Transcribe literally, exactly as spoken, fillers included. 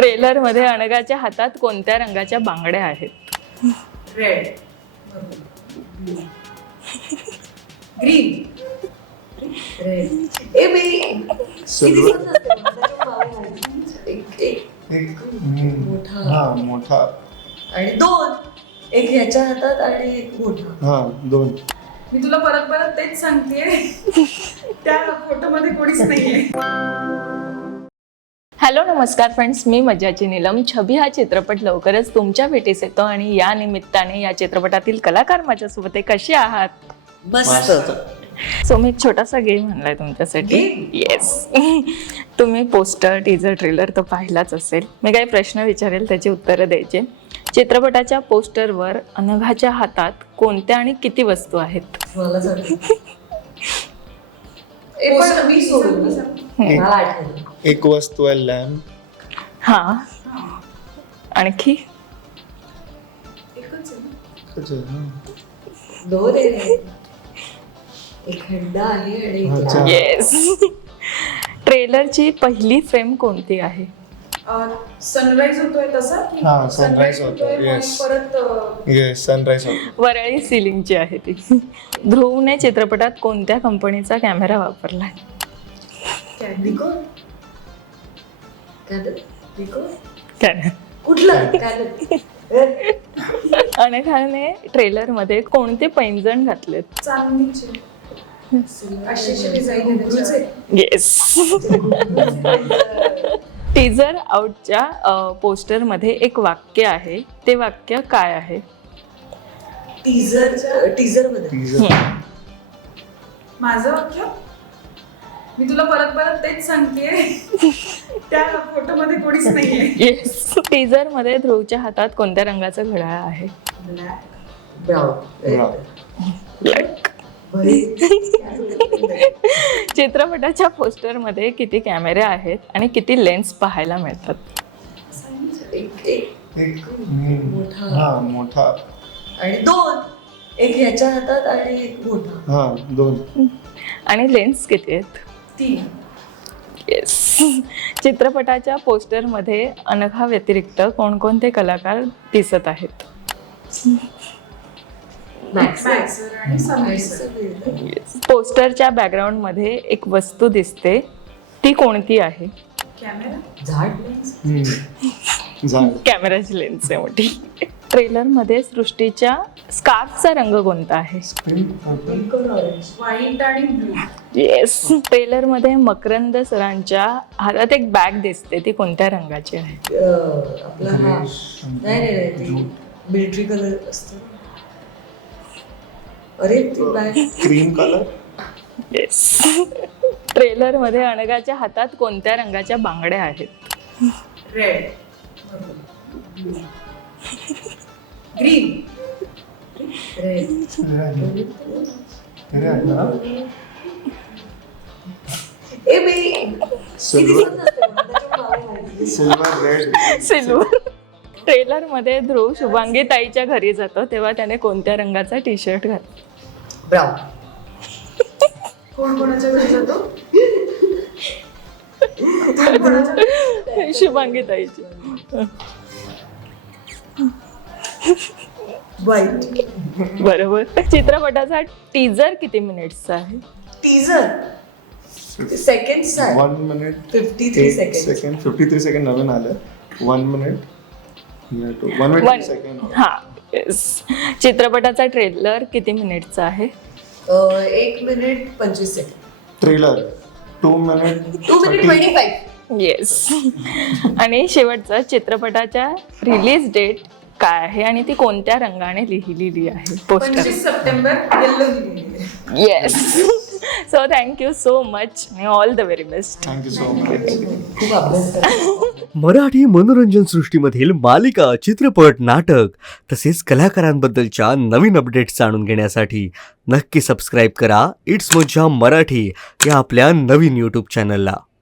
Trailer मध्ये अनघाच्या हातात कोणत्या रंगाच्या बांगड्या आहेत? Red, green, red. ए बाई सिल्वर एक एक एक मोठा. हा मोठा आणि दोन, एक ह्याच्या हातात आणि एक मोठा. हा दोन. मी तुला परत परत तेच सांगतेय, त्या फोटो मध्ये कोणीच नाहीये. हॅलो नमस्कार फ्रेंड्स, मी मज्जाची नीलम. छबी हा चित्रपट लवकरच तुमच्या भेटीस येतो आणि या निमित्ताने या चित्रपटातील कलाकार माझ्यासोबत आहे. कसे आहात? मस्त. सो मी एक छोटासा गेम आणलाय तुमच्यासाठी. येस, तुम्ही पोस्टर, टीजर, ट्रेलर तर पाहिलाच असेल. मी काही प्रश्न विचारेल, त्याची उत्तरं द्यायचे. चित्रपटाच्या पोस्टरवर अनघाच्या हातात कोणत्या आणि किती वस्तू आहेत? मला सांग. ए पण मी सोडून मला आठवलं. एक वस्तू आहे लॅम्प. हा, आणखी एकच आहे ना? दोन आहे. एक हंडा आहे आणि एक अच्छा. लाल. येस. ट्रेलरची पहिली फ्रेम कोणती आहे? सनराइज होतोय तसा की हा, sunrise sunrise होतोय, मग yes. परत अं, येस सनराईज होतो. वरळी सिलिंगची आहे ती. ध्रुवने चित्रपटात कोणत्या कंपनीचा कॅमेरा वापरलाय? निकोन. कॅनन? निकोन? कॅनन. कुठलं कॅनन? अनघाने ट्रेलर मध्ये कोणते पैंजण घातलेत? चांदणीचे अशी डिझाईन आहे त्याच्यावर. येस. टीजर आउटच्या पोस्टर मध्ये एक वाक्य आहे, ते वाक्य काय आहे? टीजर टीजर मध्ये टीजर. माझं वाक्य, मी तुला परत परत तेच सांगतेय, त्या फोटो मध्ये कोणीच नाहीये. येस. टीजर मध्ये ध्रुवच्या हातात कोणत्या रंगाचं घड्याळ आहे? ब्राऊन. ब्लॅक. चित्रपटाच्या पोस्टर मध्ये किती कॅमेरे आहेत आणि किती लेन्स पाहायला मिळतात? एक एक एक मोठा. हा मोठा. आणि दोन, एक ह्याच्या हातात आणि एक मोठा. हा दोन. आणि लेन्स किती आहेत? तीन. येस. चित्रपटाच्या पोस्टर मध्ये अनघा व्यतिरिक्त कोणकोणते कलाकार दिसत आहेत? मॅक्स मॅक्सर आणि समीर. पोस्टरच्या बॅकग्राऊंड मध्ये एक वस्तू दिसते, ती कोणती आहे? कॅमेरा. झाड लेन्स. हम्म. झाड. कॅमेराची लेन्स आहे मोठी. ट्रेलर मध्ये सृष्टीच्या स्कार्फचा रंग कोणता आहे? ऑरेंज. व्हाईट आणि ब्लू. येस. ट्रेलर मध्ये मकरंद सरांच्या हातात एक बॅग दिसते, ती कोणत्या रंगाची आहे? आपला हा नाही नाही नाही ती मिलिटरी कलर असतो. अरे ती bag cream colour. Yes. Trailer मध्ये अनघाच्या हातात कोणत्या रंगाच्या बांगड्या आहेत? Red, green, red. ए बाई silver. Silver red. Silver. Trailer मध्ये ध्रुव शुभांगी ताईच्या घरी जातो, तेव्हा त्याने कोणत्या रंगाचा टी शर्ट घातला? ब्राऊन. कोण कोणाच्या घरी जातो? कोण कोणाच्या? शुभांगी ताईची. व्हाईट. बरोबर. चित्रपटाचा टीजर किती मिनिट्सचा आहे? टीजर सेकंड्स आहे. वन मिनिट फिफ्टी थ्री एक second. Second. Fifty three second नवीन आलं. One minute one one. Minute second. हा. येस. चित्रपटाचा ट्रेलर किती मिनिटचा आहे? एक मिनिट पंचवीस second. Trailer two minute. Two minute twenty five. Yes. आणि शेवटचा, चित्रपटाच्या रिलीज डेट काय आहे आणि ती कोणत्या रंगाने लिहिलेली आहे पोस्टर? पंचवीस सप्टेंबर येल्लो लिहिलेली. Yes. So thank you so much आणि all the very best. Thank you so much. खूप अभ्यास करा. मराठी मनोरंजन सृष्टीमधील मालिका, चित्रपट, नाटक तसेच कलाकारांबद्दलच्या नवीन अपडेट्स जाणून घेण्यासाठी नक्की सबस्क्राईब करा इट्स मज्जा मराठी या आपल्या नवीन यूट्यूब चॅनलला.